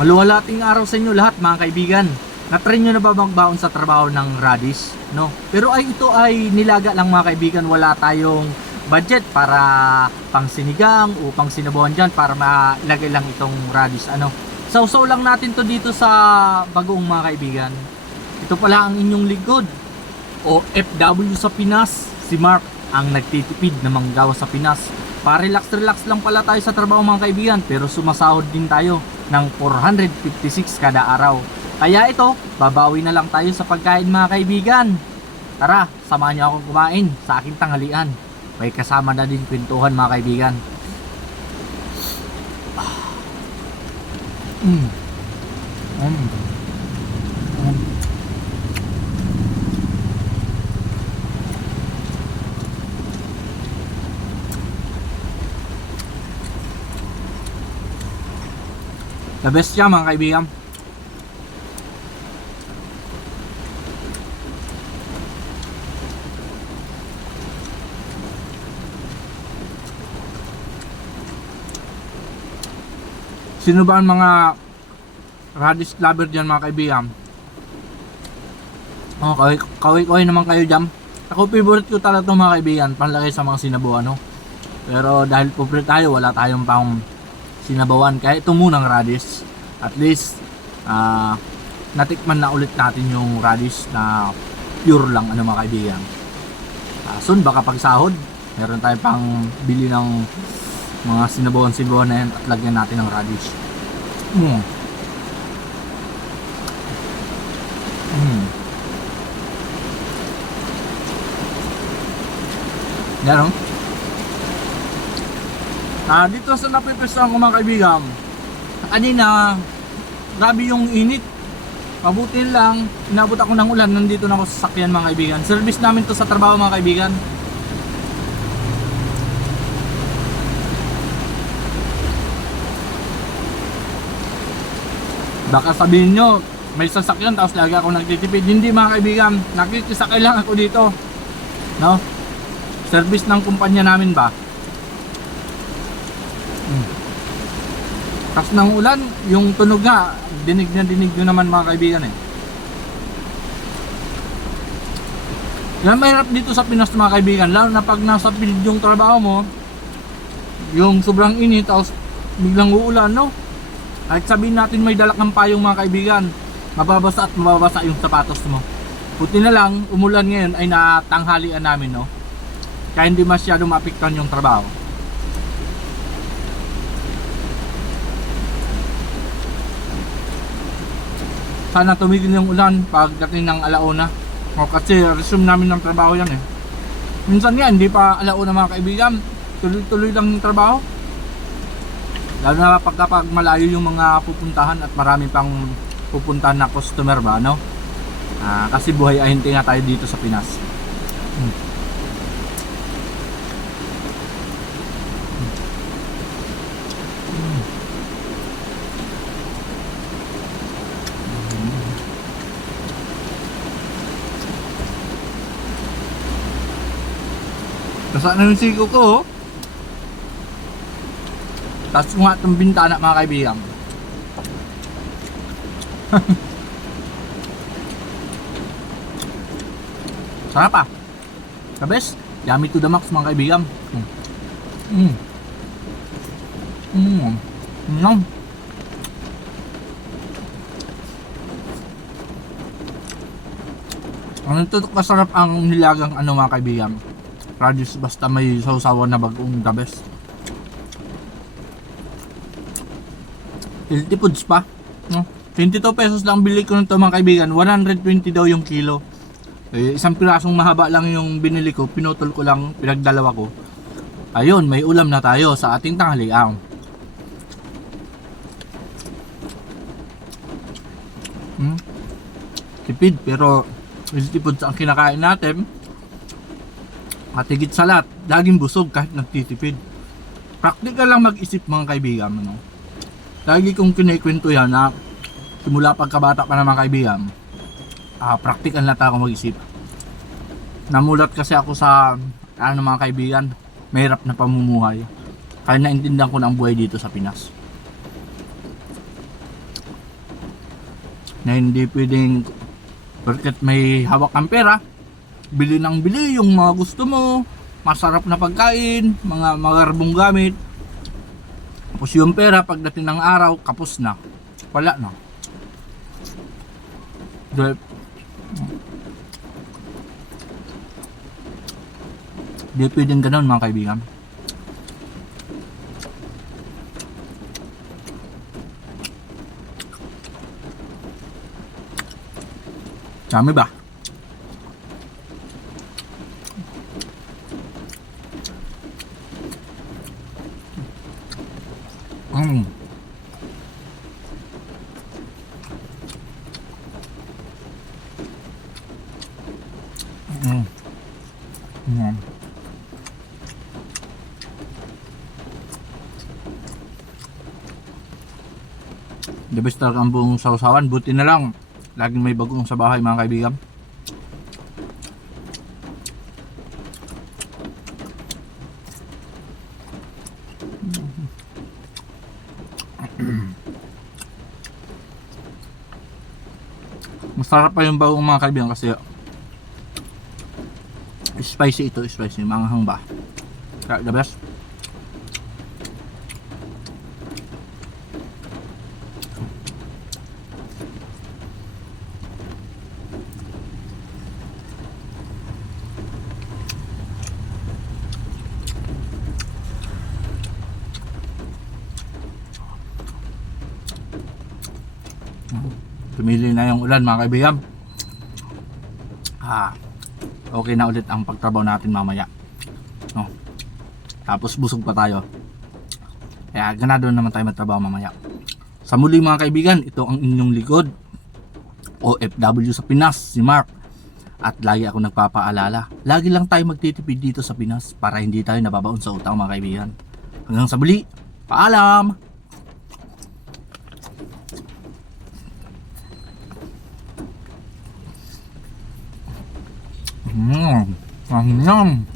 Maluwalating araw sa inyo lahat mga kaibigan. Na-train nyo na ba magbaon sa trabaho ng radish? No? Pero ay ito ay nilaga lang mga kaibigan. Wala tayong budget para pang sinigang o pang sinabawan dyan para malagay lang itong radish. Ano? Sausaw lang natin to dito sa bagoong mga kaibigan. Ito pala ang inyong lingkod. O FW sa Pinas, si Mark ang nagtitipid na manggawa sa Pinas. Pa-relax-relax lang pala tayo sa trabaho mga kaibigan pero sumasahod din tayo ng 456 kada araw. Kaya ito, babawi na lang tayo sa pagkain mga kaibigan. Tara, samahan niyo akong kumain sa aking tanghalian. May kasama na din kwentuhan mga kaibigan. Ah. Mm. Mm. Mm. The best siya mga kaibigan. Sino ba ang mga radish lover dyan mga kaibigan? Oh, kaway, kaway, kaway naman kayo dyan. Ako favorite ko talaga itong mga kaibigan, panlagay sa mga sinabuan, no? Pero dahil pobre tayo, wala tayong pang sinabawan. Kaya ito munang radish. At least, ah, natikman na ulit natin yung radish na pure lang, ano mga kaibigan. Ah, soon, baka pag sahod, meron tayong pang bili ng mga sinabawan-sinabawan na yan at lagyan natin ng radish. Mm. Mm. Oh. Ah, dito sa napipestuhan ko mga kaibigan, kanina, grabe yung init. Mabuti lang, inabot ako ng ulan, nandito na ako sa sakyan mga kaibigan. Service namin to sa trabaho mga kaibigan. Baka sabihin nyo, may sasakyan tapos lagi ako nagtitipid. Hindi mga kaibigan, nakikisakay lang ako dito. No? Service ng kumpanya namin ba? Tapos ng ulan, yung tunog nga, dinig na dinig nyo naman mga kaibigan eh. Yan mahirap dito sa Pinas mga kaibigan, lalo na pag nasa field yung trabaho mo, yung sobrang init, tapos biglang uulan, no? Kahit sabihin natin may dalak ng payong mga kaibigan, mababasa at mababasa yung sapatos mo. Buti na lang, umulan ngayon ay natanghalian namin, no? Kaya hindi masyado maapektuhan yung trabaho. Sana tumigil yung ulan pagdating ng alauna. O kasi resume namin ng trabaho yan eh. Minsan nga, hindi pa alauna mga kaibigan. Tuloy-tuloy lang yung trabaho. Lalo na pag kapag malayo yung mga pupuntahan at marami pang pupuntahan na customer ba, no? Ah, kasi buhay ahinti nga tayo dito sa Pinas. Hmm. Nasaan na yung siko ko, oh? Tapos nga itong bintana mga kaibigan. Sarap ah. The best. Yummy to the max mga kaibigan. Mm. Mm. Mm. Ang ito kasarap ang nilagang ano mga kaibigan. Radish basta may sausawan na bagong the best. Healthy foods pa. No? 22 pesos lang bili ko nito mga kaibigan. 120 daw yung kilo. Eh, isang pirasong mahaba lang yung binili ko. Pinutol ko lang, pinagdalawa ko. Ayun, may ulam na tayo sa ating tanghaliang. Hmm? Tipid pero healthy foods ang kinakain natin. At higit sa lahat, laging busog kahit nagtitipid. Practical lang mag-isip mga kaibigan. Ano? Lagi kong kinikwento yan na simula pagkabata pa ng mga kaibigan, ah, practical na tayo mag-isip. Namulat kasi ako sa ano mga kaibigan, mahirap na pamumuhay. Kaya naintindihan ko na ang buhay dito sa Pinas. na hindi pwedeng porket may hawak kang pera, bili ng bili yung mga gusto mo, masarap na pagkain, mga magarbong gamit. Tapos yung pera pagdating ng araw, kapos na. Wala na. Dahil Di pwedeng ganun mga kaibigan. Dami ba? Mm. Mm. Mm. The best talaga ang buong sausawan. Buti na lang. Laging may bagong sa bahay mga kaibigan. Masarap pa yung bagong mga kaibigan kasi spicy ito, spicy. Manghang ba? Kaya the best. Tumili na yung ulan mga kaibigan. Ah, okay na ulit ang pagtrabaho natin mamaya. No. Tapos busog pa tayo. Kaya ganado naman tayo magtrabaho mamaya. Sa muli mga kaibigan, ito ang inyong likod. OFW sa Pinas, si Mark. At lagi ako nagpapaalala, lagi lang tayo magtitipid dito sa Pinas para hindi tayo nababaon sa utang mga kaibigan. Hanggang sa muli, paalam! nom, nom, nom.